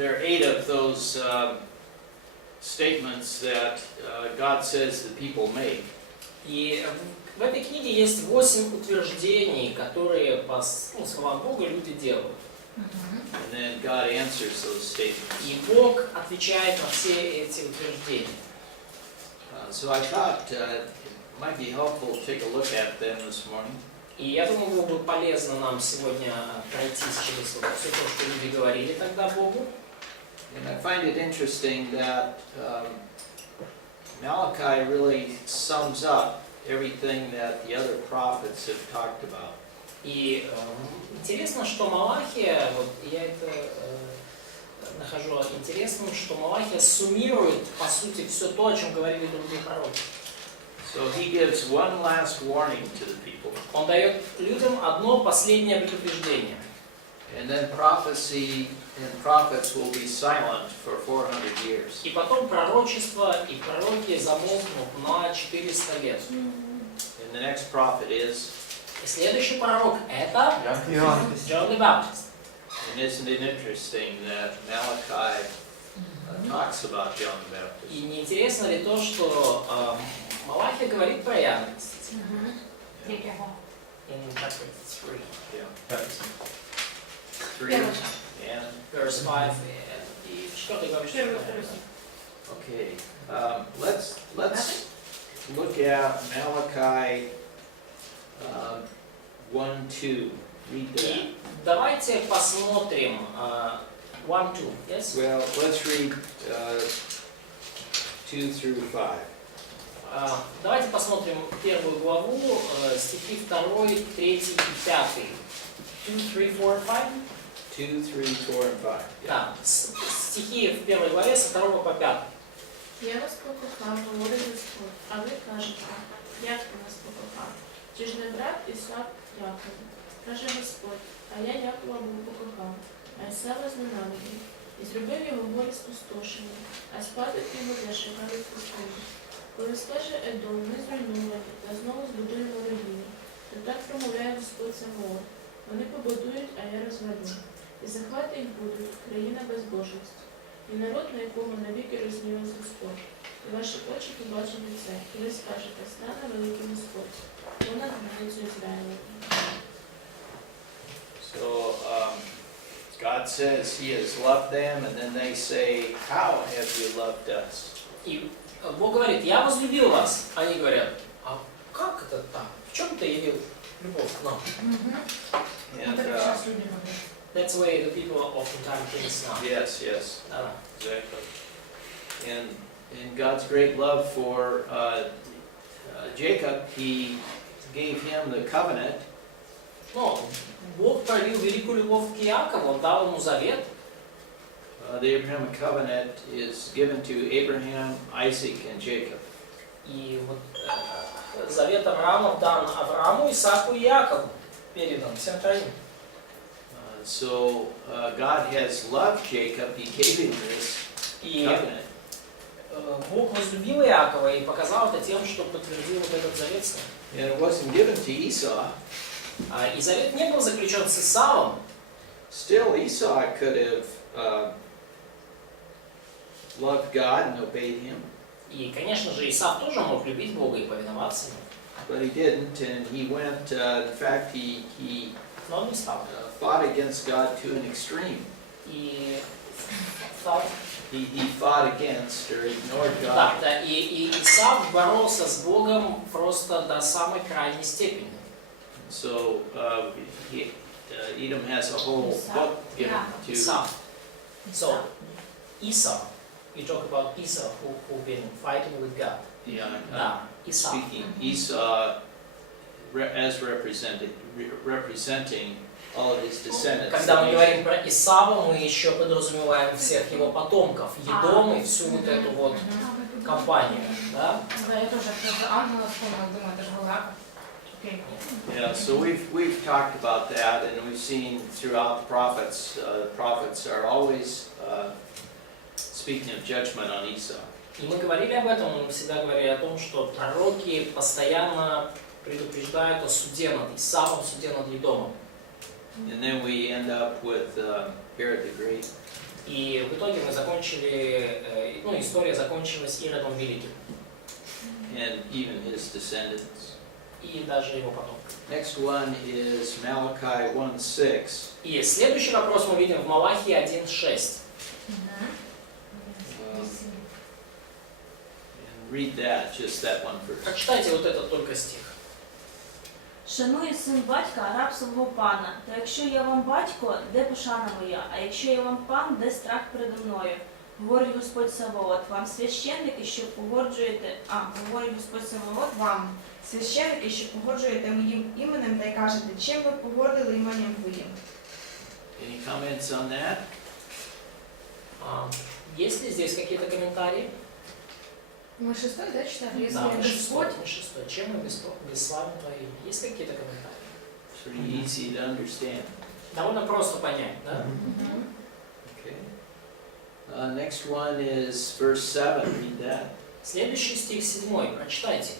there are 8 of those statements that God says that people make. И в этой книге есть 8 утверждений, которые по словам Бога люди делают. And then God answers those statements. И Бог отвечает на все эти утверждения. So I thought it might be helpful to take a look at them this morning. И я думаю, было бы полезно нам сегодня пройти через все то, что люди говорили тогда Богу. And I find it interesting that Malachi really sums up everything that the other prophets have talked about. И интересно, что Малахия, вот я это нахожу интересным, что Малахия суммирует, по сути, все то, о чем говорили другие пророки. So he gives one last warning to the people. Он дает людям одно последнее предупреждение. And then prophecy and prophets will be silent for 400 years. И потом пророчество и пророки замолкнут на 400 лет. And the next prophet is. И следующий пророк это John the Baptist. And isn't it interesting that Malachi talks about John the Baptist? И не интересно ли то, что Малахия говорит про Иоанна Крестителя? In chapter 3. Yeah. 3 and Verse 5. И в 4 главе что говорится? Okay. Let's look at Malachi 1:2. Read that. И давайте посмотрим 1-2. Yes? Well, let's read 2 through 5. Давайте посмотрим первую главу, стихи 2, 3 и 5. 2, 3, 4, 5? 2, 3, 4, and 5. Да, стихи в первой главе с 2 по 5. Я вас покохав, говорить Господь, а ви кажете, як ти нас покохав? Чи ж не брат Ісав Якову? Каже Господь, а я Якова був покохав, а Ісава зненавидів, і зробив його горі спустошення, а спадок його для шикарних пустинних. Коли скаже Едом, ми зруйновані, та знову збудуємо руїни, то так промовляє Господь Саваоф. Вони побудують, а я розвалю. І захвати їх будуть, країна безбожності. І народ, на якому навіки розгнівався Господь. І ваші очі побачать це, і ви скажете, стане великий Господь, понад границю Ізраїля. So God says He has loved them, and then they say, "How have you loved us?" И Бог говорит, я возлюбил вас. Они говорят, а как это так? В чем ты явил любовь к нам? And That's the way the people oftentimes think now. yes, Да. exactly. And God's great love for Jacob, He gave him the covenant. Но Бог проявил великую любовь к Иакову, Он дал ему завет. The Abrahamic covenant is given to Abraham, Isaac, and Jacob. И вот завет Авраама дан Аврааму, Исааку и Иакову, передан всем троим. So God has loved Jacob. He gave him this И covenant. Бог возлюбил Иакова и показал это тем, что подтвердил вот этот завет с ним. And it wasn't given to Esau. И завет не был заключен с Исавом. Still, Esau could have loved God and obeyed Him. И, конечно же, Исав тоже мог любить Бога и повиноваться ему. But he didn't, and he went. In fact, he Но он не стал. fought against God to an extreme. И стал. He fought against or ignored Да, God. да, и Исав боролся с Богом просто до самой крайней степени. So Edom has a whole book given to. Исав. So, Esau. You talk about Esau who've been fighting with God. Yeah, Да, Исав. speaking Esau as representing all of his descendants. Когда мы говорим про Исава, мы еще подразумеваем всех его потомков, Едом и всю вот эту вот компанию, да? Да, я тоже про ангела вспомнила, думаю, это же Галаков. Yeah, so we've talked about that, and we've seen throughout the prophets. The prophets are always speaking of judgment on Esau. И мы говорили об этом, мы всегда говорили о том, что пророки постоянно предупреждают о суде над Исавом, суде над Едомом. And then we end up with Herod the Great. И в итоге мы закончили, история закончилась Иродом Великим. and even his descendants. И даже его потомки. Next one is Malachi 1:6. И следующий вопрос мы видим в Малахии 1:6. And read that, just that one verse. Прочитайте вот этот только стих. Шанує син батька, а раб свого пана. Та якщо я вам батько, де пошана моя? А якщо я вам пан, де страх передо мною? Говорить Господь Саваот, вам священники, що погоджуєте... говорить Господь Саваот, вам священники, що погоджуєте моїм іменем, та й кажете, чим ви погордили іменем твоїм? Any comments on that? Есть ли здесь какие-то комментарии? Мы 6, да, читали? Если Да, мы Господь. 6. Чем мы бесславны твои имя? Есть какие-то комментарии? It's pretty easy to understand. Довольно просто понять, да? Okay. Next one is verse 7. Read that. Следующий стих 7. Прочитайте.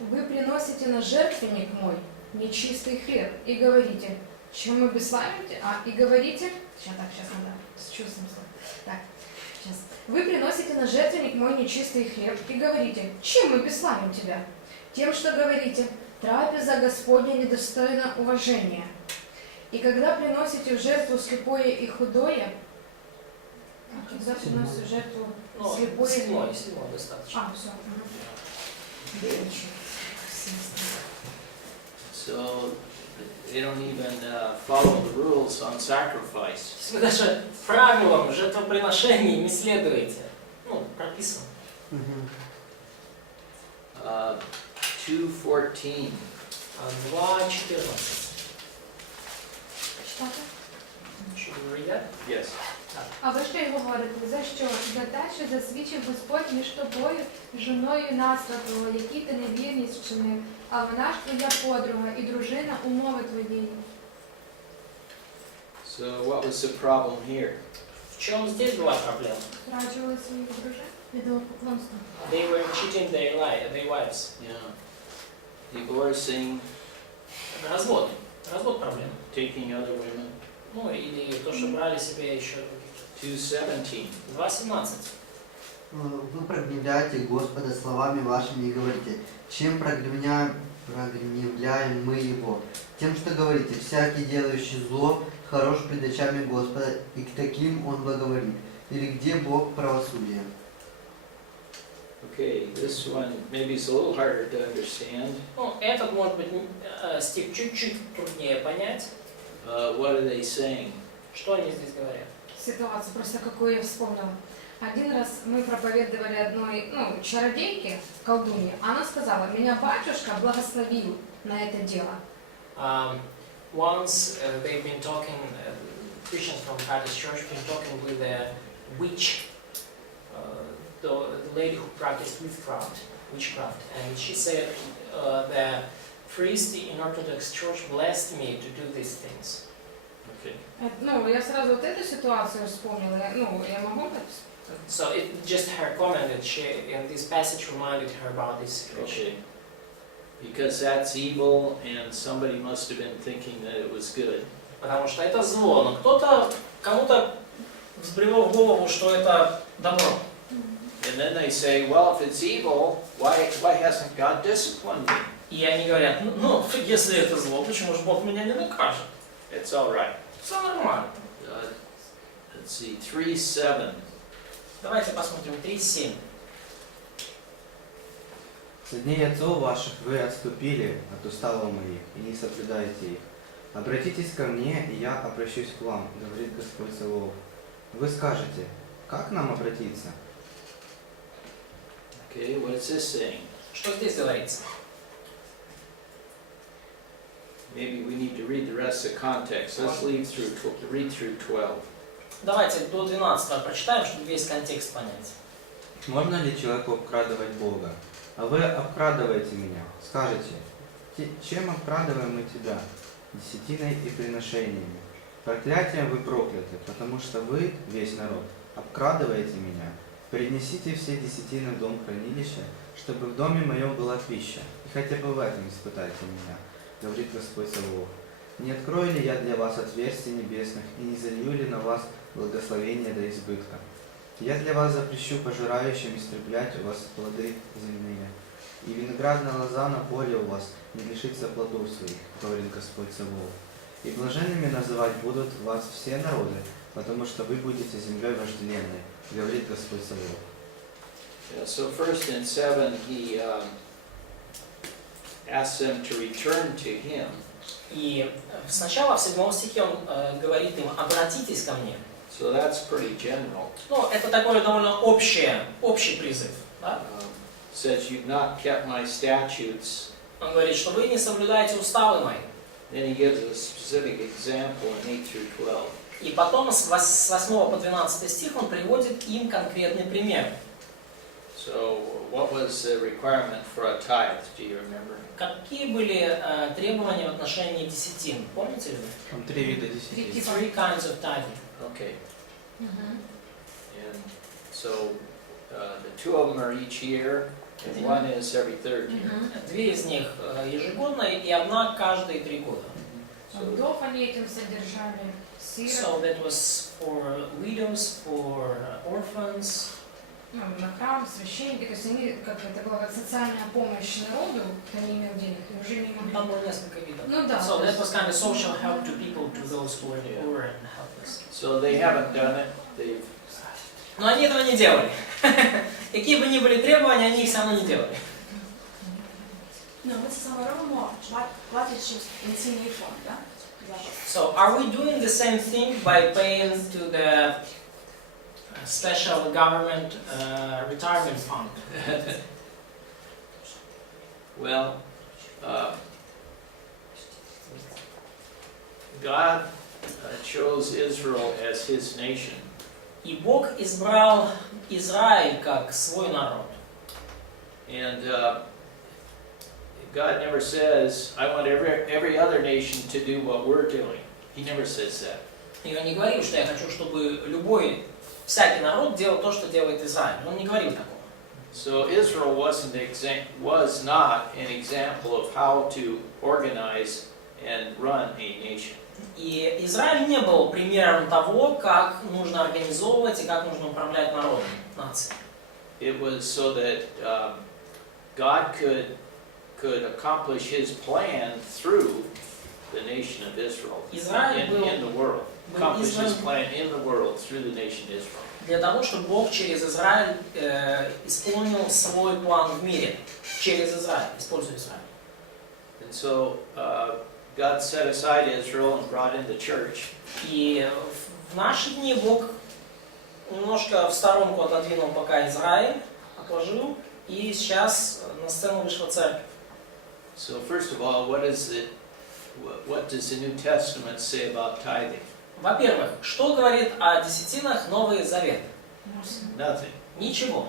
Вы приносите на жертвенник мой нечистый хлеб и говорите, чем мы бесславим? И говорите, сейчас надо с чувством слова. Так, сейчас. Вы приносите на жертвенник мой нечистый хлеб и говорите, чем мы бесславим тебя? Тем, что говорите, трапеза Господня недостойна уважения. И когда приносите в жертву слепое и худое, когда приносите в жертву слепое и 7 достаточно. все. So they don't even follow the rules on sacrifice. Вы даже правилам жертвоприношений не следуете. Прописано. 2:14. 2:14. Читати? Should we read that? Yes. А ви що й говорите? За що? За те, що засвідчив Господь між тобою, жоною наслідувала, який ти невірність вчинив, а вона ж твоя подруга і дружина умови твоєї. So what was the problem here? В чем здесь была проблема? Зраджували своїх дружин? Ідолопоклонство. They were cheating their wives. Yeah. Divorcing, Развод. Развод проблема. taking other women. Или то, что брали себе еще 2:17. 2:17. Вы прогневляете Господа словами вашими и говорите, чем прогневляем мы Его? Тем, что говорите, всякий делающий зло хорош пред очами Господа, и к таким Он благоволит. Или где Бог правосудия? Okay, this one maybe is a little harder to understand. Этот, может быть, стих чуть-чуть труднее понять. What are they saying? Что они здесь говорят? Ситуацию просто какую я вспомнила. Один раз мы проповедовали одной, чародейке, колдунье. Она сказала, меня батюшка благословил на это дело. Once they've been talking, Christians from Baptist Church been talking with a witch, the lady who practiced witchcraft, and she said the priest in Orthodox Church blessed me to do these things. Okay. Я сразу вот эту ситуацию вспомнила. Я могу написать? So it just her comment that she in this passage reminded her about this situation. Okay. Because that's evil, and somebody must have been thinking that it was good. Потому что это зло, но кому-то взбрело в голову, что это добро. And then they say, well, if it's evil, why hasn't God disciplined me? И они говорят, если это зло, почему же Бог меня не накажет? It's all right. Все нормально. Let's see, 3:7. Давайте посмотрим 3:7. Со дней отцов ваших вы отступили от уставов моих и не соблюдаете их. Обратитесь ко мне, и я обращусь к вам, говорит Господь Саваоф. Вы скажете, как нам обратиться? Okay, what's this saying? Что здесь говорится? Maybe we need to read the rest of the context. Let's read through 12. Давайте до 12 прочитаем, чтобы весь контекст понять. Можно ли человеку обкрадывать Бога? А вы обкрадываете меня. Скажете, чем обкрадываем мы тебя? Десятиной и приношениями. Проклятием вы прокляты, потому что вы, весь народ, обкрадываете меня. Принесите все десятины в дом хранилища, чтобы в доме моем была пища. И хотя бы в этом испытайте меня, говорит Господь Саваоф. Не открою ли я для вас отверстий небесных и не залью ли на вас благословение до избытка? Я для вас запрещу пожирающим истреблять у вас плоды земные, и виноградная лоза на поле у вас не лишится плодов своих, говорит Господь Саваоф. И блаженными называть будут вас все народы, потому что вы будете землей вожделенной, говорит Господь Саваоф. Yeah, so first in 7, he asks them to return to him. И сначала в 7 стихе он говорит им: обратитесь ко мне. So that's pretty general. Ну, это такой довольно общий призыв. Да? Says, you've not kept my statutes. Он говорит, что вы не соблюдаете уставы мои. Then he gives a specific example in 8 through 12. И потом с 8 по 12 стих он приводит им конкретный пример. So what was the requirement for a tithe? Do you remember? Какие были требования в отношении десятин? Помните ли вы? Там 3 вида десятин. Three kinds of tithing. Okay. And so the 2 of them are each year, and 1 is every 3rd year. Две из них ежегодно и одна каждые 3 года. Вдов они этим содержали, сирот, So that was for widows, for orphans. на храм, священники, то есть они, как это была как социальная помощь народу, кто не имел денег, и уже не могли. Там было несколько видов. Ну да. So that was kind of social help to people, to those who were poor and helpless. So they haven't done it. They've Но они этого не делали. Какие бы ни были требования, они их все равно не делали. Ну, ми це саме робимо, платячи в пенсійний фонд, так? So are we doing the same thing by paying to the special government retirement fund? Well, God chose Israel as his nation. И Бог избрал Израиль как свой народ. And God never says, I want every other nation to do what we're doing. He never says that. И он не говорил, что я хочу, чтобы всякий народ делал то, что делает Израиль. Он не говорил такого. So Israel was not an example of how to organize and run a nation. И Израиль не был примером того, как нужно организовывать и как нужно управлять народом, нацией. It was so that God could accomplish his plan through the nation of Israel in the world. Accomplish his plan in the world through the nation Israel. Для того, чтобы Бог через Израиль исполнил свой план в мире. Через Израиль, используя Израиль. And so God set aside Israel and brought in the church. И в наши дни Бог немножко в сторонку отодвинул пока Израиль, отложил, и сейчас на сцену вышла церковь. So first of all, what does the New Testament say about tithing? Во-первых, что говорит о десятинах Новый Завет? Nothing. Ничего.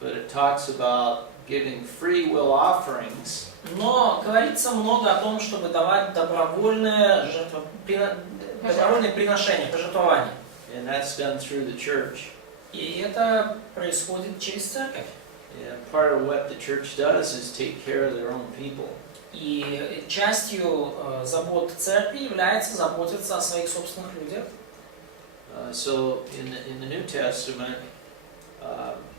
But it talks about giving free will offerings. Но говорится много о том, чтобы давать добровольные приношения, пожертвования. And that's done through the church. И это происходит через церковь. And part of what the church does is take care of their own people. И частью забот церкви является заботиться о своих собственных людях. So in the New Testament,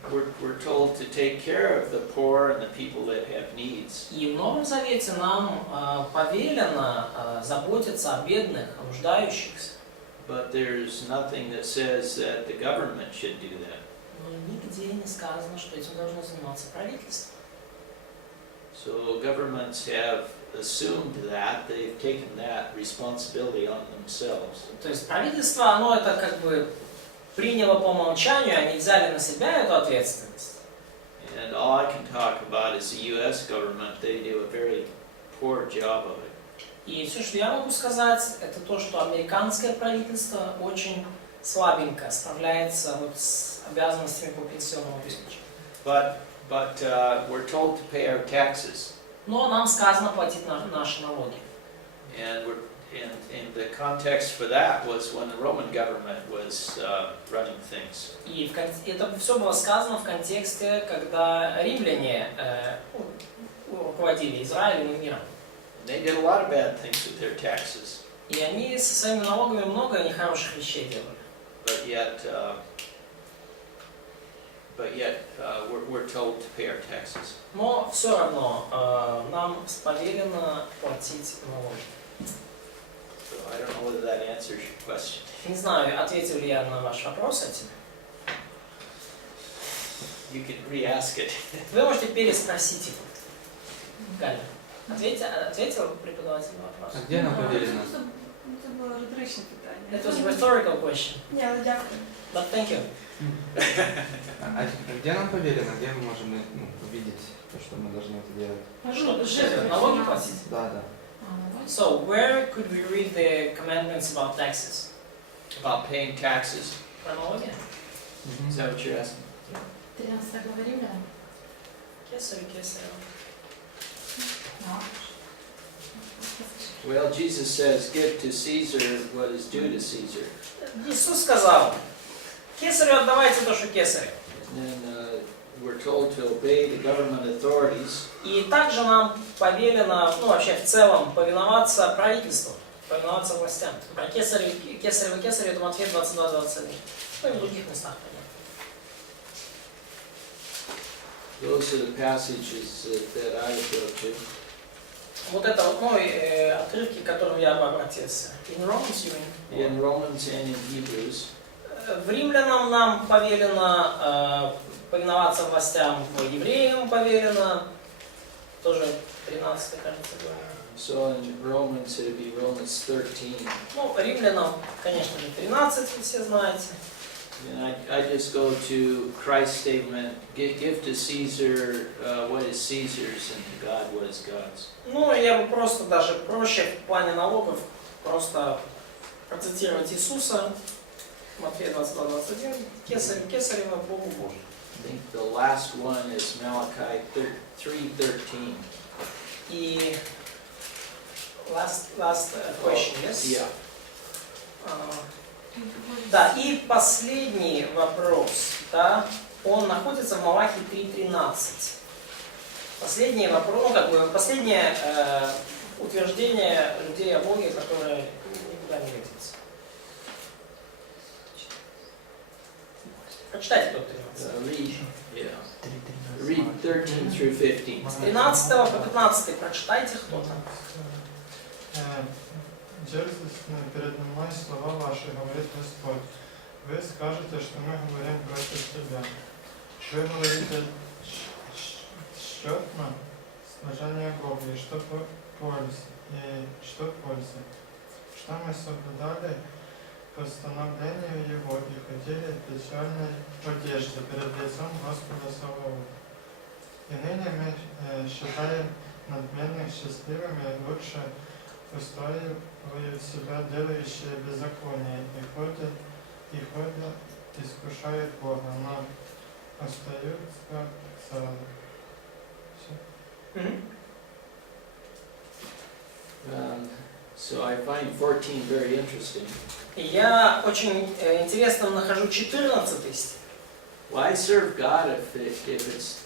we're told to take care of the poor and the people that have needs. И в Новом Завете нам повелено заботиться о бедных, о нуждающихся. But there's nothing that says that the government should do that. Но нигде не сказано, что этим должно заниматься правительство. So governments have assumed that, they've taken that responsibility on themselves. То есть правительство, оно это как бы приняло по умолчанию, они взяли на себя эту ответственность. And all I can talk about is the U.S. government. They do a very poor job of it. И все, что я могу сказать, это то, что американское правительство очень слабенько справляется вот с обязанностями по пенсионному обеспечению. But we're told to pay our taxes. Но нам сказано платить наши налоги. And the context for that was when the Roman government was running things. И это все было сказано в контексте, когда римляне руководили Израилем и миром. they did a lot of bad things with their taxes. И они со своими налогами много нехороших вещей делали. But yet, we're told to pay our taxes. Но все равно нам повелено платить налоги. So I don't know whether that answers your question. Не знаю, ответил ли я на ваш вопрос этим. You can re-ask it. Вы можете переспросить его. Галя, ответил преподаватель на вопрос? А где нам повелено? Це було риторичне питання. It was a rhetorical question, Ні, але дякую. but thank you. А где нам повелено? Где мы можем увидеть то, что мы должны это делать? Что, налоги платить? Да, да. So, where could we read the commandments about taxes? About paying taxes. Про налоги? Is that what you're asking? 13 глава Римлянам. Кесарю, кесарю. Well, Jesus says, give to Caesar what is due to Caesar. Иисус сказал, кесарю отдавайте то, что кесарю. And then we're told to obey the government authorities. И также нам повелено, вообще в целом, повиноваться правительству, повиноваться властям. Про кесарю, это Матфея 22-21. Ну и в других местах, понятно. Those are the passages that I would go to. Вот это вот отрывки, к которым я бы обратился. In Romans, you mean? In Romans and in Hebrews. В Римлянам нам повелено повиноваться властям, в Евреям повелено, тоже 13, кажется, глава. So in Romans, it would be Romans 13. Римлянам, конечно же, 13, вы все знаете. And I just go to Christ's statement, give to Caesar what is Caesar's and to God what is God's. Я бы просто даже проще в плане налогов просто процитировать Иисуса, Матфея 22-21, кесарю кесарева, Богу Божию. I think the last one is Malachi 3:13. И last question, yes? Yeah. Да, и последний вопрос, да, он находится в Малахии 3:13. Последний вопрос, последнее утверждение людей о Боге, которое никуда не годится. Прочитайте тот 13. Read 13 through 15. С 13 по 15 прочитайте кто-то. Дерзостно передо мной слова ваши, говорит Господь. Вы скажете, что мы говорим против Тебя. Вы говорите счетно служение Богу, и что пользы, что мы соблюдали постановлению Его и ходили в печальной одежде перед лицом Господа Саваофа. И ныне мы считаем надменных счастливыми, лучше устраивают себя делающие беззаконие и ходят, искушают Бога, но остаются целы. So I find 14 very interesting. Я очень интересным нахожу 14 стих. Why serve God if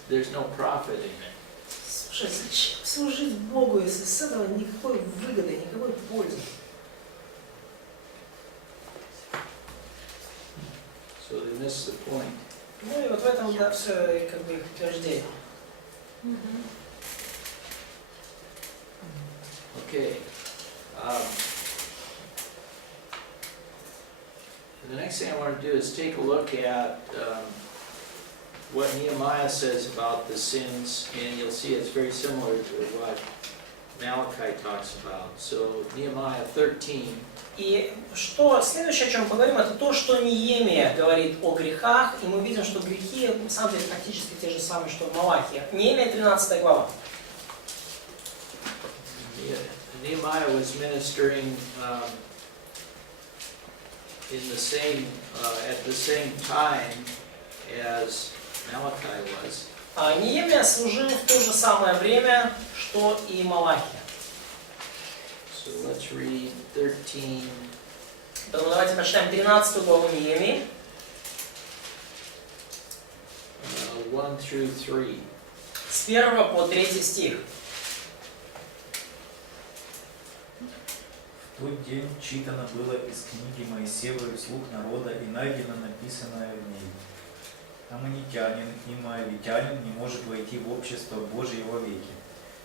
there's no profit in it? Слушай, зачем служить Богу, если с этого никакой выгоды, никакой пользы? So they miss the point. И вот в этом, да, все как бы их утверждение. Okay. The next thing I want to do is take a look at what Nehemiah says about the sins, and you'll see it's very similar to what Malachi talks about. So Nehemiah 13. И что следующее, о чем мы поговорим, это то, что Неемия говорит о грехах, и мы видим, что грехи, на самом деле, практически те же самые, что в Малахии. Неемия 13 глава. Nehemiah was ministering at the same time as Malachi was. Неемия служил в то же самое время, что и Малахия. So let's read 13. Давайте прочитаем 13 главу Неемии. 1 through 3. С 1 по 3 стих. тот день читано было из книги Моисеевой вслух народа и найдено написанное в ней. Аммонитянин и моавитянин не может войти в общество Божие вовеки,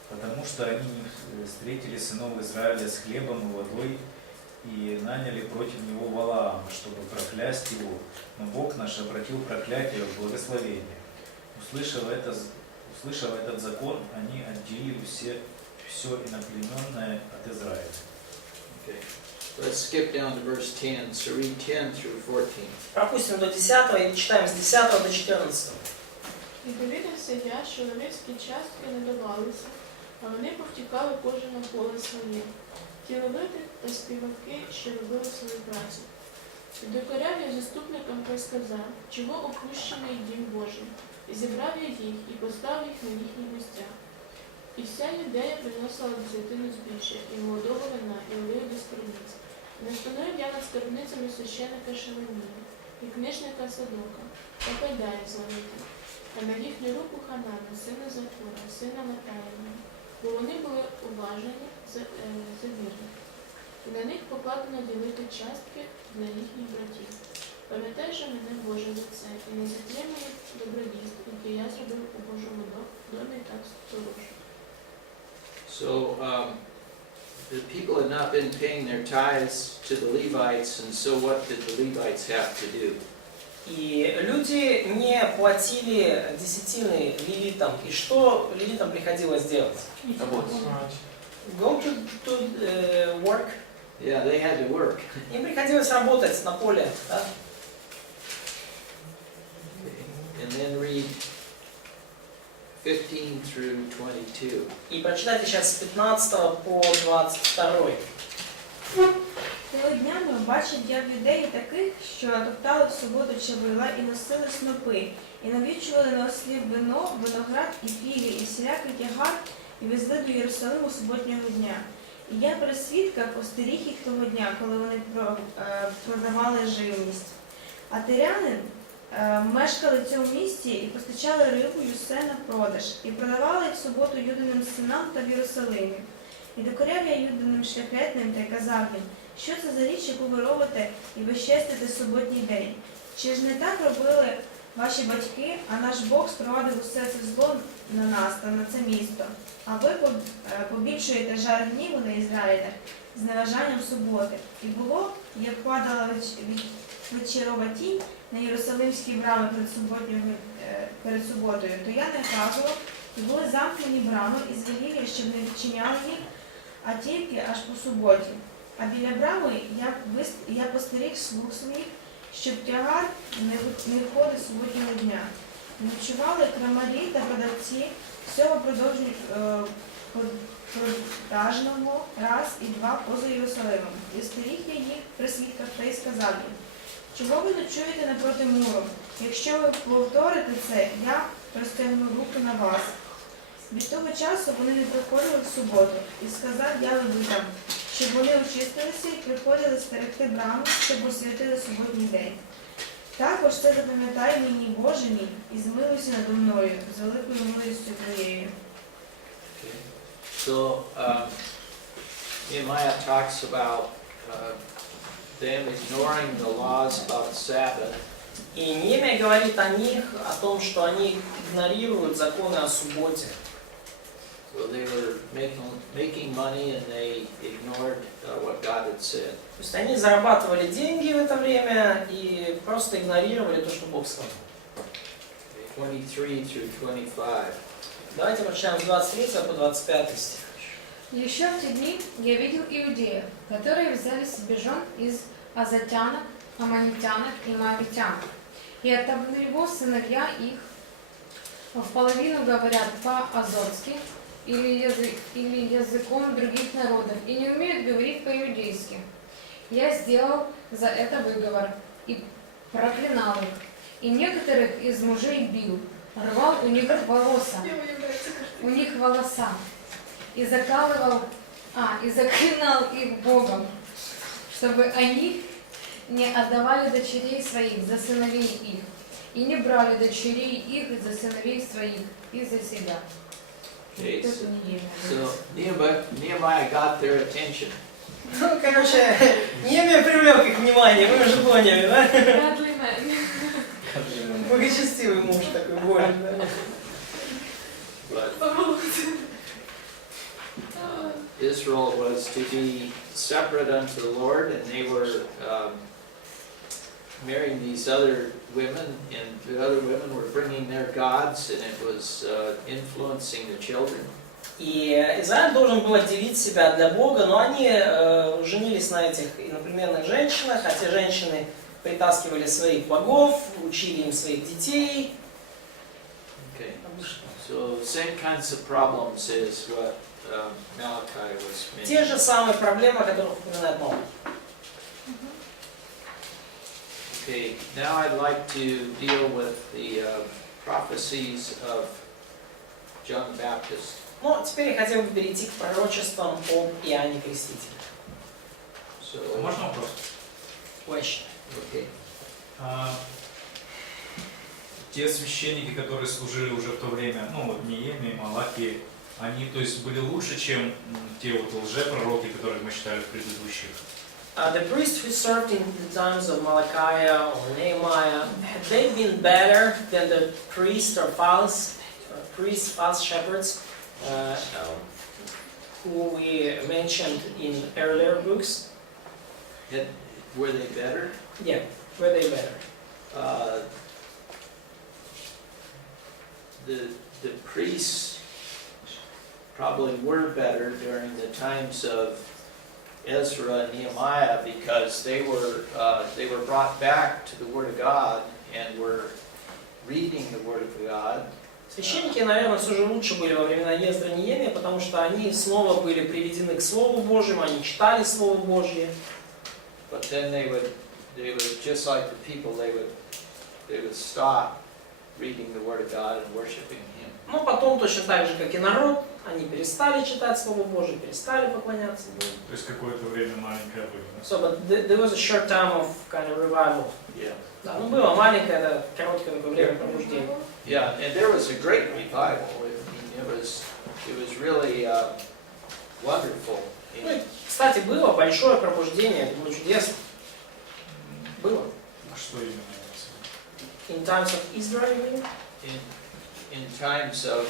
потому что они не встретили сынов Израиля с хлебом и водой и наняли против него Валаама, чтобы проклясть его. Но Бог наш обратил проклятие в благословение. Услышав этот закон, они отделили все иноплеменное от Израиля. Okay. Let's skip down to verse 10. So read 10 through 14. Пропустим до 10 и читаем с 10 до 14. І довідався я, що левицькі частки не давалися, а вони повтікали кожен на поле своє. Ті левити та співаки, що робили свою працю. І докоряв я заступникам та сказав, чого опущений дім Божий. І зібрав я їх, і поставив їх на їхні місця. І вся юдея приносила десятину збіжжя, і молодого вина, і олію до скарбниць. І настановив я над скарбницями священника Шелемія, і книжника Садока, та Преподая звонити, а на їхню руку Ханана, сина Закура, сина Матаїна, бо вони були уважені за вірних. І на них покладено ділити частки для їхніх братів. Пам'ятай же мене, Боже, за це, і не затримуй добродійств, яке я зробив у Божому домі так сторожу. So the people had not been paying their tithes to the Levites, and so what did the Levites have to do? И люди не платили десятины левитам. И что левитам приходилось делать? Go to work. Yeah, they had to work. Им приходилось работать на поле. Да? And then read 15 through 22. И прочитайте сейчас с 15 по 22. Того днями бачив я в юдеї таких, що топтали в суботу чавила і носили снопи, і навічували на ослів вино, виноград і філі, і всілякий тягар, і везли до Єрусалиму суботнього дня. І я при свідках остеріг їх того дня, коли вони продавали живність. А тиряни мешкали в цьому місті і постачали рибу й усе на продаж, і продавали в суботу юдиним синам та в Єрусалимі. І докоряв я юдиним шляхетним та й казав їм, що це за річ, яку ви робите і безчестите суботній день? Чи ж не так робили ваші батьки, а наш Бог спровадив усе це зло на нас та на це місто? А ви побільшуєте жар гніву на Ізраїля з неважанням суботи. І було, як падала вечірова тінь на Єрусалимські брами перед суботою, то я наказував, і були замкнені брами і звелів, щоб не відчиняли їх, а тільки аж по суботі. А біля брами я постеріг слуг своїх, щоб тягар не виходив суботнього дня. Ночували крамарі та продавці всього продажного раз і два поза Єрусалимом. І стеріг я їх при свідках та й сказав їм, чого ви ночуєте напроти муру? Якщо ви повторите це, я простягну руку на вас. Від того часу вони не приходили в суботу, і сказав я левитам, щоб вони очистилися і приходили стерегти браму, щоб освятили суботній день. Також це запам'ятай мені, Боже мій, і змилуйся надо мною, з великою милістю Твоєю. So Nehemiah talks about them ignoring the laws about Sabbath. И Нehemия говорит о них, о том, что они игнорируют законы о субботе. So they were making money and they ignored what God had said. То есть они зарабатывали деньги в это время и просто игнорировали то, что Бог сказал. 23 through 25. Давайте прочитаем с 23 по 25 стих. Еще в те дни я видел иудеев, которые взяли себе жен из азотянок, аммонитянок и моавитянок, и от одного сыновья их в половину говорят по-азотски или языком других народов, и не умеют говорить по-иудейски. Я сделал за это выговор и проклинал их, и некоторых из мужей бил, рвал у них волоса, и заклинал их Богом, чтобы они не отдавали дочерей своих за сыновей их, и не брали дочерей их за сыновей своих и за себя. Okay, so Nehemiah got their attention. Ну, короче, Неемия привлек их внимание, вы уже поняли, да? Godly man. Благочестивый муж такой, более, да? But Israel was to be separate unto the Lord, and they were marrying these other women, and the other women were bringing their gods, and it was influencing the children. И Израиль должен был отделить себя для Бога, но они женились на этих иноплеменных женщинах, а те женщины притаскивали своих богов, учили им своих детей. Okay. So same kinds of problems is what Malachi was Те mentioning. же самые проблемы, о которых упоминает Малахий. Okay, now I'd like to deal with the prophecies of John the Baptist. Ну, теперь я хотел бы перейти к пророчествам об Иоанне Крестителе. So, Можно вопрос? Question. okay. Те священники, которые служили уже в то время, ну вот Неемия, Малахии, они, то есть, были лучше, чем те вот лжепророки, которых мы читали в предыдущих? The priests who served in the times of Malachi or Nehemiah, had they been better than the priests or false shepherds who we mentioned in earlier books? Were they better? Yeah, were they better? The priests probably were better during the times of Ezra and Nehemiah because they were brought back to the Word of God and were reading the Word of God. Священники, наверное, все же лучше были во времена Ездра и Неемии, потому что они снова были приведены к Слову Божьему, они читали Слово Божье. But then they would just like the people, they would stop reading the Word of God and worshiping Him. Но потом, точно так же, как и народ, они перестали читать Слово Божье, перестали поклоняться Богу. То есть какое-то время маленькое было. So, but there was a short time of kind of revival. Yeah. Да, ну было маленькое, это короткое такое время пробуждения. Yeah, and there was a great revival. It was really wonderful. Ну и, кстати, было большое пробуждение, это было чудесно. Было. А что именно? In times of Israel, you mean? In times of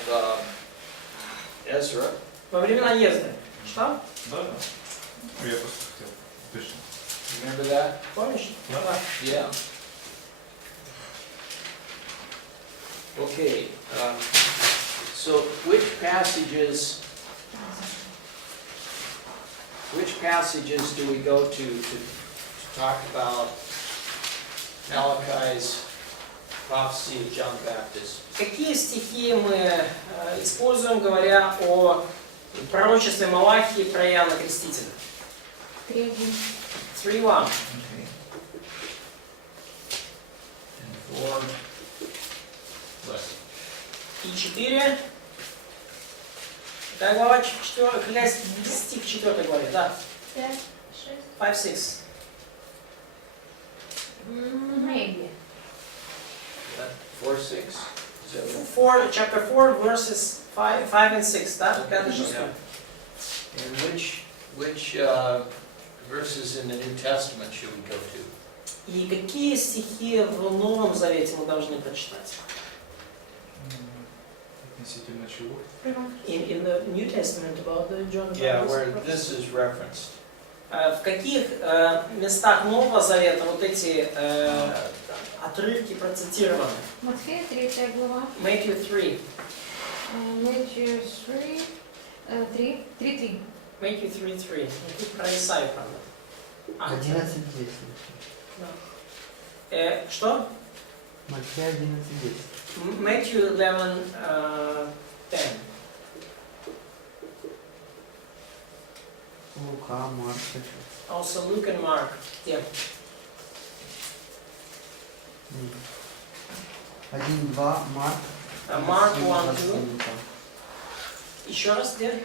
Ezra. Во времена Ездры. Читал? Да, да. Я просто хотел уточнить. Remember that? Помнишь? Да. Yeah. Okay. So which passages do we go to talk about Malachi's prophecy of John the Baptist? Какие стихи мы используем, говоря о пророчестве Малахии про Иоанна Крестителя? 3:1. И 4. Какая глава? 4. Какая стих в 4 главе? Да. 5-6. Maybe. 4:6? Chapter 4, verses 5 and 6. Да? 5-6. And which verses in the New Testament should we go to? И какие стихи в Новом Завете мы должны прочитать? Относительно чего? In the New Testament about the John the Yeah, Baptist where prophecy. this is referenced. В каких местах Нового Завета вот эти отрывки процитированы? Матфея 3 глава. Matthew 3. Matthew 3, 3. Matthew 3:3. Ну, тут про Исаию, правда. 11:10. Что? Матфея 11:10. Matthew 11:10. Лука, Марк. Also Luke and Mark. Yeah. 1:2 Марк. Mark 7:27 1:2. Лука. Еще раз где?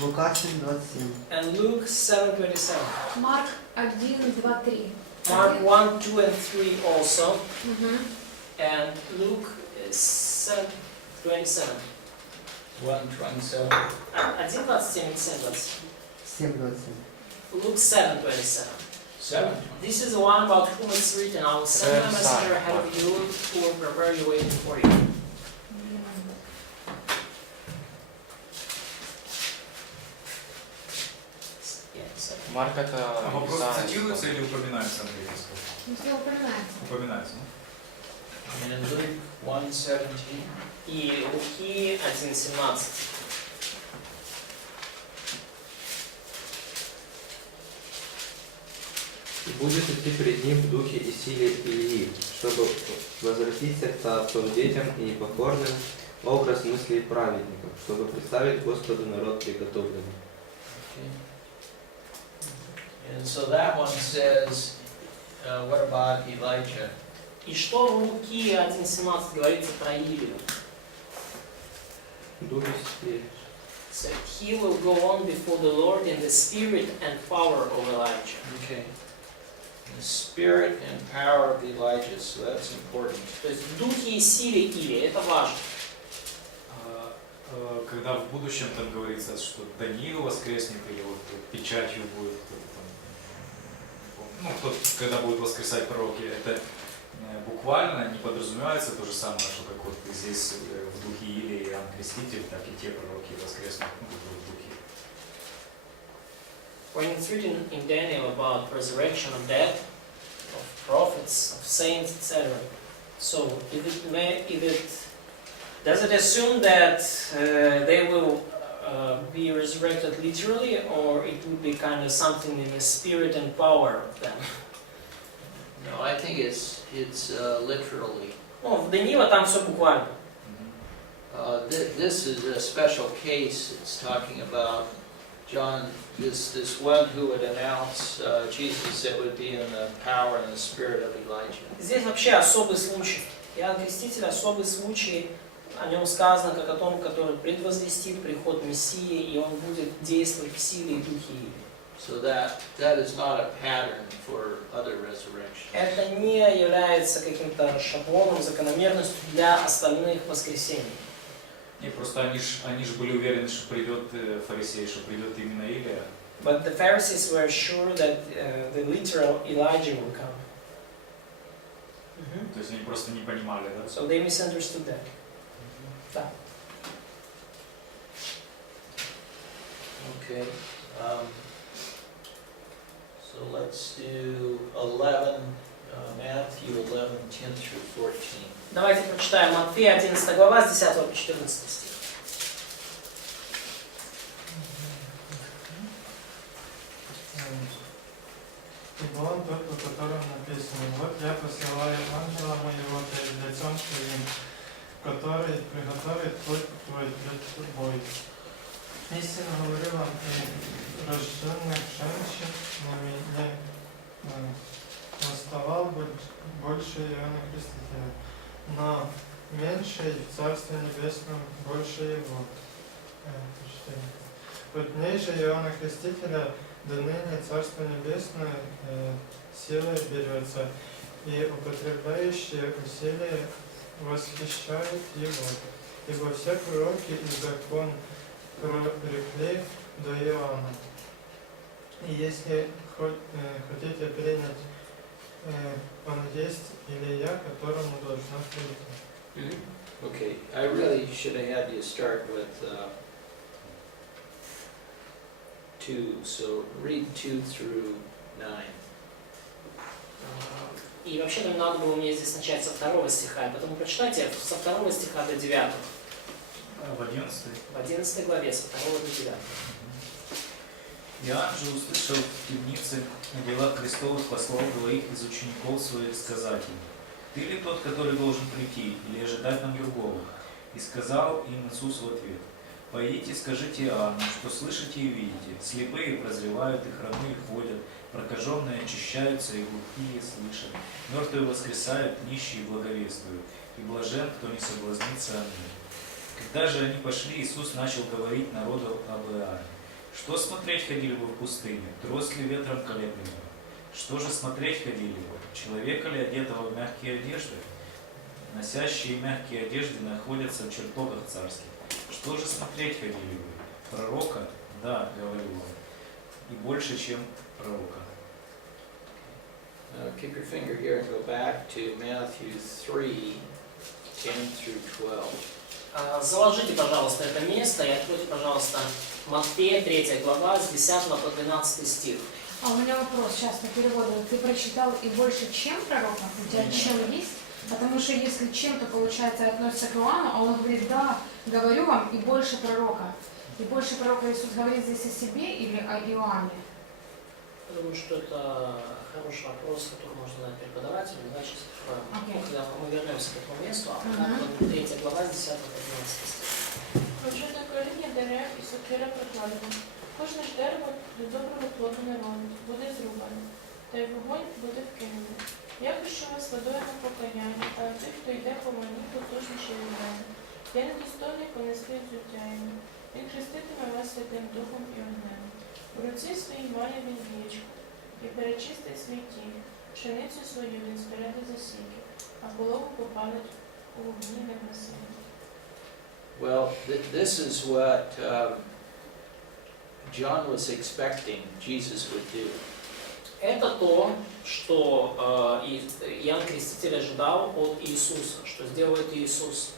Лука 7:27. And Luke 7:27. Марк 1, 2, 3. Mark 1, 2 and 3 also. And Luke 7:27. 1:27. 1:27 или 7:27? 7:27. Luke 7:27. 7. This is the one about whom it's written, I will send my messenger ahead of you who will prepare your way before you. Марк это А вопрос Исаия. цитируется или упоминается, Андрей? Ну, слово упоминается. Упоминается, And in Luke 1:17. И Луки 1:17. И будет идти перед ним в духе и силе Ильи, чтобы возвратить сердца отцов детям и непокорным образ мыслей праведников, чтобы представить Господу народ приготовленный. Okay. And so that one says, what about Elijah? И что в Луки 1:17 говорится про Илию? Дух и силе. So he will go on before the Lord in the spirit and power of Elijah. Okay. The spirit and power of Elijah, so that's important. То есть в духе и силе Илии, это важно. Когда в будущем там говорится, что Даниил воскреснет, или вот печатью будет кто-то там, ну, когда будут воскресать пророки, это буквально не подразумевается то же самое, что как вот здесь в духе Илии Иоанн Креститель, так и те пророки воскреснут в духе. When it's written in Daniel about resurrection of dead, of prophets, of saints, etc. So does it assume that they will be resurrected literally, or it would be kind of something in the spirit and power of them? No, I think it's literally. Ну, в Даниила там все буквально. This is a special case. It's talking about John, this one who would announce Jesus that would be in the power and the spirit of Elijah. Здесь вообще особый случай. Иоанн Креститель особый случай. О нем сказано как о том, который предвозвестит приход Мессии, и он будет действовать в силе и духе Илии. So that is not a pattern for other resurrections. Это не является каким-то шаблоном, закономерностью для остальных воскресений. Не, просто они ж были уверены, что придет фарисей, что придет именно Илия. But the Pharisees were sure that the literal Elijah will come. То есть они просто не понимали, да? So they misunderstood that. Да. Okay. So let's do 11, Matthew 11, 10 through 14. Давайте прочитаем Матфея 11 глава с 10 по 14 стих. Ибо он тот, о котором написано: вот я посылаю ангела моего перед лицом твоим, который приготовит путь твой пред тобой. Истинно говорю вам, и рожденных женщин не наставал больше Иоанна Крестителя, но меньший в Царстве Небесном больше его. От дней же Иоанна Крестителя до ныне Царство Небесное силой берется, и употребляющие усилия восхищают его. Ибо все пророки и закон прорекли до Иоанна. И если хотите принять, он есть Илья, которому должна прийти. Okay, I really should have had you start with 2, so read 2 through 9. И вообще нам надо было мне здесь начать со 2 стиха, поэтому прочитайте со 2 стиха до 9. В 11. В 11 главе со 2 до 9. Иоанн же услышал в темнице на делах Христовых послов двоих из учеников своих сказать им: «Ты ли тот, который должен прийти, или ожидать нам другого?» И сказал им Иисус в ответ: «Поидите, скажите Иоанну, что слышите и видите, слепые прозревают, и хромые ходят, прокаженные очищаются, и глухие слышат, мертвые воскресают, нищие благовествуют, и блажен, кто не соблазнится о ней». Когда же они пошли, Иисус начал говорить народу об Иоанне: «Что смотреть ходили вы в пустыне? Трос ли ветром колеблемого? Что же смотреть ходили вы? Человека ли, одетого в мягкие одежды? Носящие мягкие одежды находятся в чертогах царских. Что же смотреть ходили вы? Пророка? Да, говорю вам. И больше, чем пророка. Keep your finger here and go back to Matthew 3, 10 through 12. Заложите, пожалуйста, это место и откройте, пожалуйста, Матфея 3 глава с 10 по 12 стих. А у меня вопрос сейчас по переводу. Ты прочитал и больше, чем пророка? У тебя чем есть? Потому что если чем, то получается относится к Иоанну, а он говорит, да, говорю вам, и больше пророка. И больше пророка Иисус говорит здесь о себе или о Иоанне? Я думаю, что это хороший вопрос, который можно задать преподавателю. Значит, когда мы вернемся к этому месту, а пока 3 глава с 10 по 12 стих. Отже, на коріння дерев і сокира прикладена. Кожне ж дерево до доброго плоду не робить, буде зрубане, та й вогонь буде вкинений. Я хрещу вас водою на покаяння, а тих, хто йде по мені, потужніше від мене. Я недостойний понести взуття йому. Він хреститиме вас Святим Духом і огнем. У руці своїй має він вічку, і перечистить свій тіль. Пшеницю свою він збере до засіки, а полову попалить у вогні негасимі. Well, this is what John was expecting Jesus would do. Это то, что Иоанн Креститель ожидал от Иисуса, что сделает Иисус.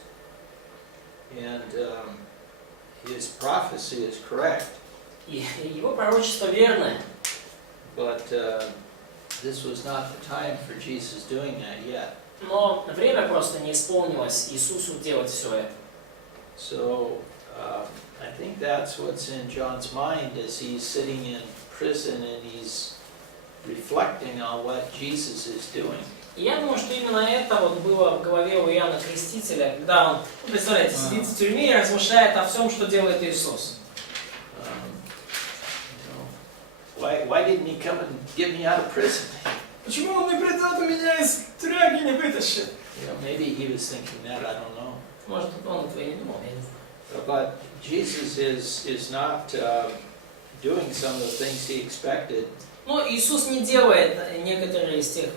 And his prophecy is correct. И его пророчество верное. But this was not the time for Jesus doing that yet. Но время просто не исполнилось Иисусу делать все это. So I think that's what's in John's mind as he's sitting in prison and he's reflecting on what Jesus is doing. И я думаю, что именно это вот было в голове у Иоанна Крестителя, когда он, представляете, сидит в тюрьме и размышляет о всем, что делает Иисус. Why didn't he come and get me out of prison? Почему он не придет и меня из тюряги не вытащит? Maybe he was thinking that, I don't know. Может, он этого и не думал, я не знаю. But Jesus is not doing some of the things he expected. Но Иисус не делает некоторые из тех,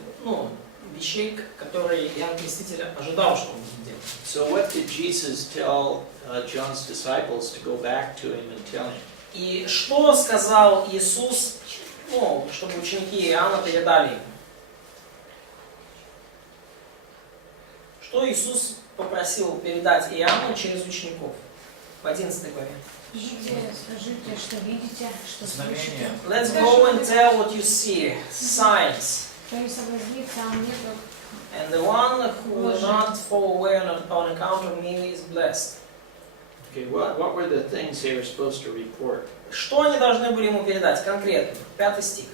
вещей, которые Иоанн Креститель ожидал, что он будет делать. So what did Jesus tell John's disciples to go back to him and tell him? И что сказал Иисус, чтобы ученики Иоанна передали ему? Что Иисус попросил передать Иоанну через учеников? В 11 главе. Скажите, что видите, что слышите. Let's go and tell what you see. Signs. And the one who will not fall away on account of me is blessed. Okay, what were the things they were supposed to report? Что они должны были ему передать конкретно? 5 стих.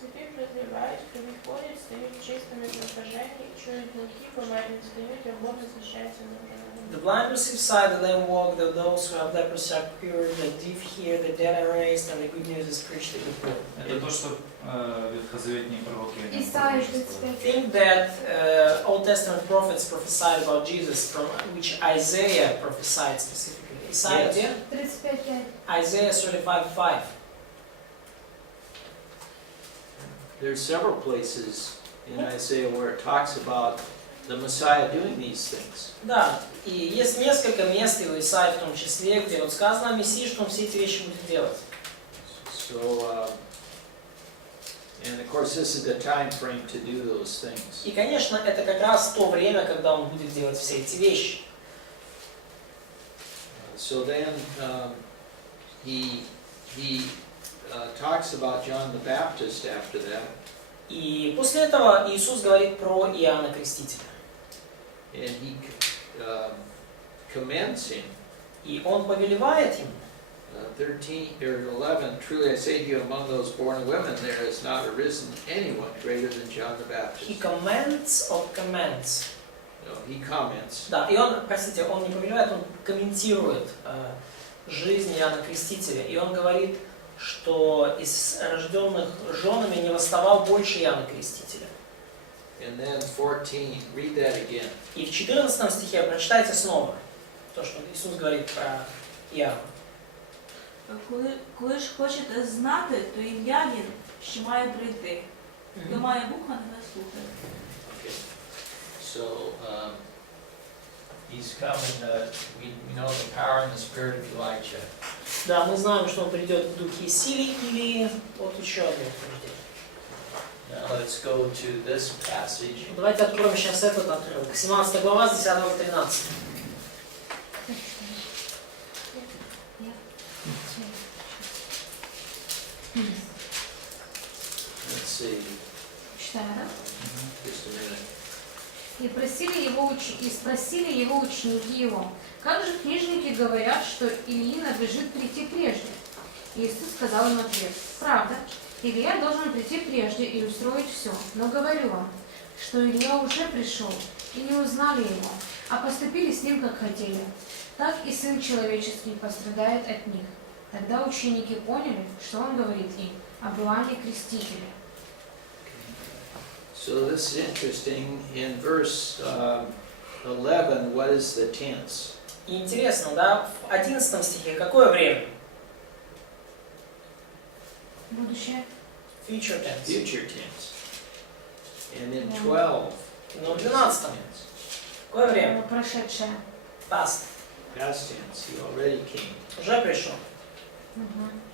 Сліпі прозрівають, криві ходять, стають чистими в розваженні, чують глухі, померлі встають, а Бог возвращається за мною. The blind receive sight, the lame walk, those who have leprosy are cured, the deaf hear, the dead are raised, and the good news is preached to the poor. Это то, что ветхозаветные пророки. Исайя 35. Think that Old Testament prophets prophesied about Jesus, from which Isaiah prophesied specifically. Isaiah, Yes. 35:5. Isaiah 35:5. There's several places in Isaiah where it talks about the Messiah doing these things. Да, и есть несколько мест, и в Исаии в том числе, где вот сказано о Мессии, что он все эти вещи будет делать. So, and of course this is the time frame to do those things. И, конечно, это как раз то время, когда он будет делать все эти вещи. So then he talks about John the Baptist after that. И после этого Иисус говорит про Иоанна Крестителя. And he commends him. И он повелевает ему. 13 or 11, truly I say to you, among those born of women, there has not arisen anyone greater than John the Baptist. He commends or commends. No, he comments. Да, и он, простите, он не повелевает, он комментирует жизнь Иоанна Крестителя. И он говорит, что из рожденных женами не восставал больше Иоанна Крестителя. And then 14, read that again. И в 14 стихе прочитайте снова то, что Иисус говорит про Иоанна. Коли ж хочете знати, то ім'я він, що має прийти. Хто має вуха, нехай слухає. Okay. So he's coming. We know the power and the spirit of Elijah. Да, мы знаем, что он придет в духе и силе, или вот еще одно утверждение. Now let's go to this passage. Давайте откроем сейчас этот отрывок. 17 глава, с 10 по 13. Let's see. Читаю, да? Just a minute. И спросили его ученики его: как же книжники говорят, что Илии надлежит прийти прежде? Иисус сказал им ответ: правда, Илия должен прийти прежде и устроить все. Но говорю вам, что Илия уже пришел, и не узнали его, а поступили с ним, как хотели. Так и Сын Человеческий пострадает от них. Тогда ученики поняли, что он говорит им об Иоанне Крестителе. So this is interesting. In verse 11, what is the tense? И интересно, да, в 11 стихе какое время? Будущее. Future tense. Future tense. And in 12, Но в 12 какое время? Прошедшее. Past. past tense, he already came. Уже пришел.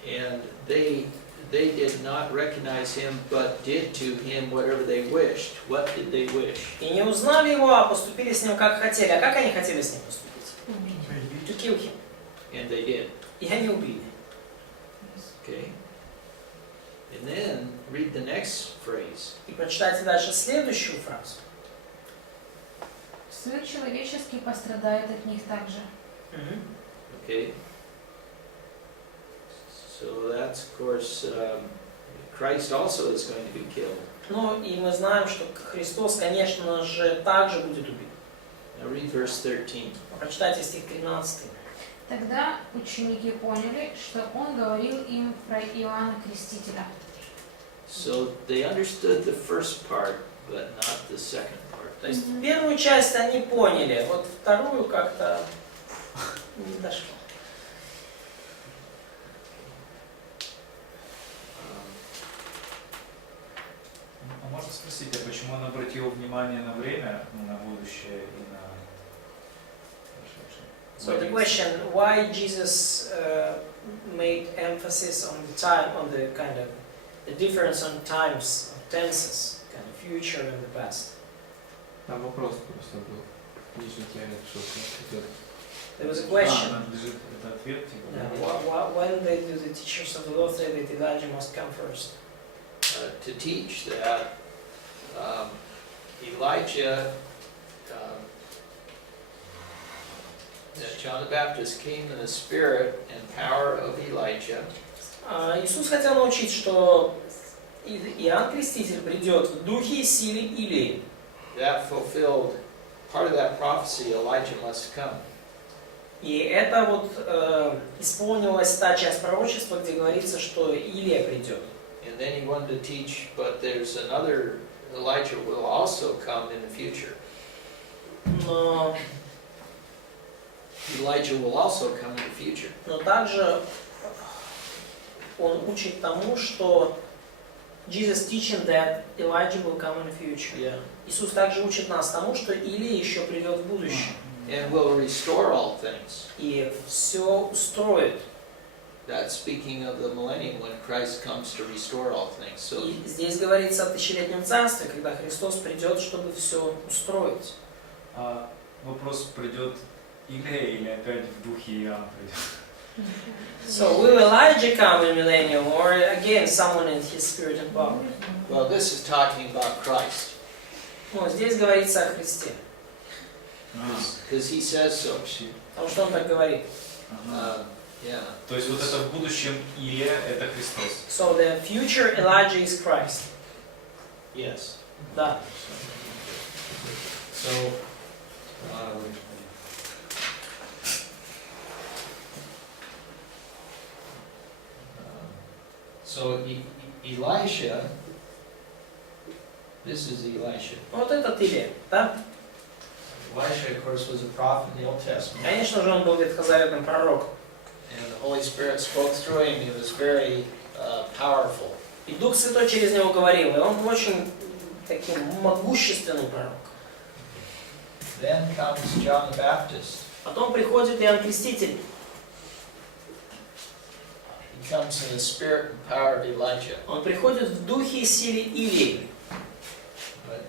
And they did not recognize him, but did to him whatever they wished. What did they wish? И не узнали его, а поступили с ним как хотели. А как они хотели с ним поступить? To kill him. And they did. И они убили. Okay? And then read the next phrase. И прочитайте дальше следующую фразу. Сын Человеческий пострадает от них также. Okay? So that's, of course, Christ also is going to be killed. Ну и мы знаем, что Христос, конечно же, также будет убит. Now read verse 13. Прочитайте стих 13. Тогда ученики поняли, что он говорил им про Иоанна Крестителя. So they understood the first part, but not the second part. То есть первую часть они поняли, вот вторую как-то не дошло. А можно спросить, а почему он обратил внимание на время, на будущее и на прошедшее? So the question, why Jesus made emphasis on the time, on the kind of the difference on times, tenses, kind of future and the past. Там вопрос просто был. Книжники, что идет. There was a question. Надлежит это ответ, типа. When the teachers of the law say that Elijah must come first? To teach that Elijah, that John the Baptist came in the spirit and power of Elijah. Иисус хотел научить, что Иоанн Креститель придет в духе и силе Илии. That fulfilled part of that prophecy. Elijah must come. И это вот исполнилась та часть пророчества, где говорится, что Илия придет. And then he wanted to teach, but there's another Elijah will also come in the future. Но Elijah will also come in the future. Но также он учит тому, что Jesus teaching that Elijah will come in the future. Yeah. Иисус также учит нас тому, что Илия еще придет в будущем. And will restore all things. И все устроит. That's speaking of the millennium when Christ comes to restore all things. So И здесь говорится о тысячелетнем царстве, когда Христос придет, чтобы все устроить. А вопрос, придет Илия или опять в духе Иоанн придет? So will Elijah come in millennium, or again someone in his spirit and power? well, this is talking about Christ. Ну, здесь говорится о Христе, Because he says so. потому что он так говорит. Yeah. То есть вот это в будущем Илия — это Христос. So the future Elijah is Christ. Yes. Да. So, Elisha, this is Elisha. Вот этот Илия, да? Elisha, of course, was a prophet in the Old Testament. Конечно же, он был ветхозаветным пророком. And the Holy Spirit spoke through him. He was very powerful. И Дух Святой через него говорил, и он был очень таким могущественным пророком. Then comes John the Baptist. Потом приходит Иоанн Креститель. comes in the spirit and power of Elijah. Он приходит в духе и силе Илии. But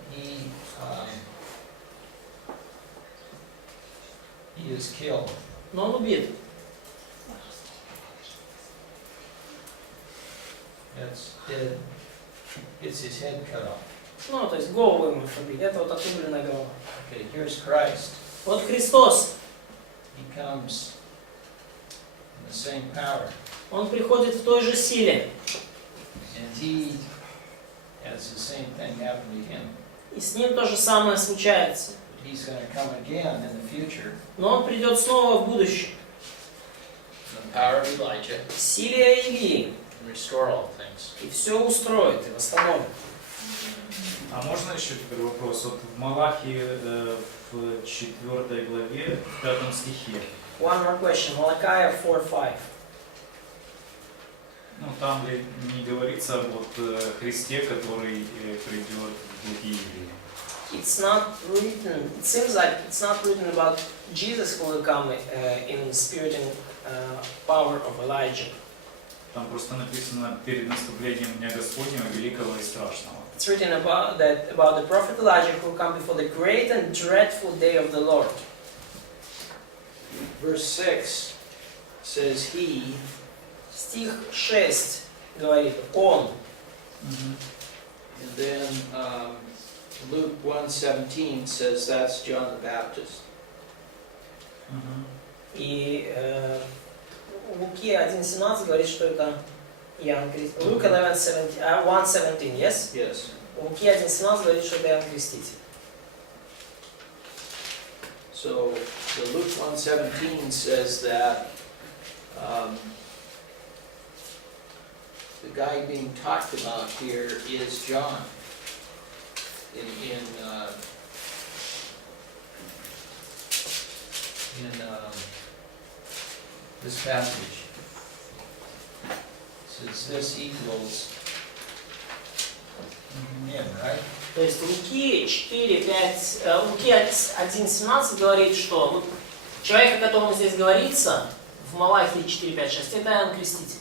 he is killed. Но он убит. It's his head cut off. Ну, то есть голову ему побили. Это вот отрубленная голова. Okay, here's Christ. Вот Христос. He comes in the same power. Он приходит в той же силе. And he has the same thing happen to him. И с ним то же самое случается. He's going to come again in the future. Но он придет снова в будущем. In the power of Elijah. В силе Илии. And restore all things. И все устроит, и восстановит. А можно еще теперь вопрос? Вот в Малахии в 4 главе, в 5 стихе. One more question. Malachi 4:5. Ну, там ли не говорится вот Христе, который придет в духе Илии? It's not written. It seems like it's not written about Jesus who will come in spirit and power of Elijah. Там просто написано перед наступлением Дня Господнего, великого и страшного. It's written about the prophet Elijah who will come before the great and dreadful day of the Lord. Verse 6 says he. Стих 6 говорит он. And then Luke 1:17 says that's John the Baptist. И Луки 1:17 говорит, что это Иоанн Креститель. Luke 1:17, yes? Yes. Луки 1:17 говорит, что это Иоанн Креститель. So the Luke 1:17 says that the guy being talked about here is John. In this passage, says this equals him, right? То есть Луки 1:17 говорит, что вот человек, о котором здесь говорится, в Малахии 4:5-6, это Иоанн Креститель.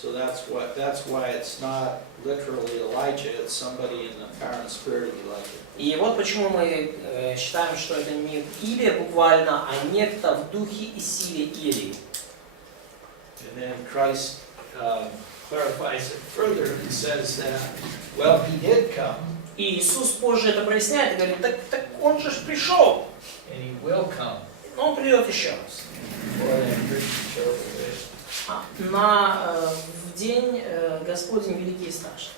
So that's why it's not literally Elijah, it's somebody in the power and spirit of Elijah. И вот почему мы считаем, что это не Илия буквально, а некто в духе и силе Илии. And then Christ clarifies it further and says that, well, he did come. И Иисус позже это проясняет и говорит, так он же пришел. And he will come. Но он придет еще раз. В день Господень великий и страшный.